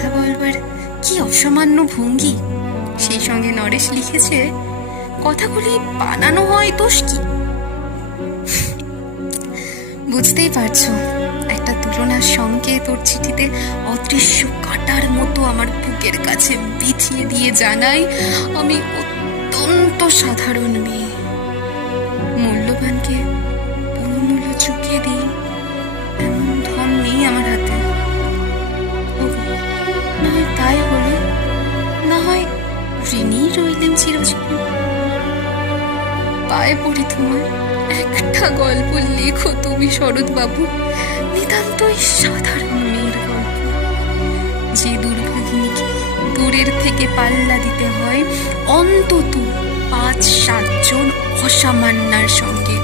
কথা বলবার কি অসামান্য ভঙ্গি। সেই সঙ্গে নরেশ লিখেছে, কথাগুলি বানানো হয় দোষ কি? বুঝতেই পারছো, একটা তুলনার সঙ্গে তোর চিঠিতে অদৃশ্য কাটার মতো আমার বুকের কাছে বিছিয়ে দিয়ে জানাই, আমি অত্যন্ত সাধারণ মেয়ে। মূল্যবানকে পুরো মূল্য চুকিয়ে দিই এমন ধন নেই আমার হাতে। না হয় তাই হলো, না হয় ঋণী রইলেন চিরজীবন। পায়ে পড়ি তোমার, একটা গল্প লেখো তুমি শরৎবাবু, নিতান্তই সাধারণ মেয়ের গল্প, যে দুর্ভাগিনীকে দূরের থেকে পাল্লা দিতে হয় অন্তত ৫-৭ জন অসামান্যার সঙ্গে।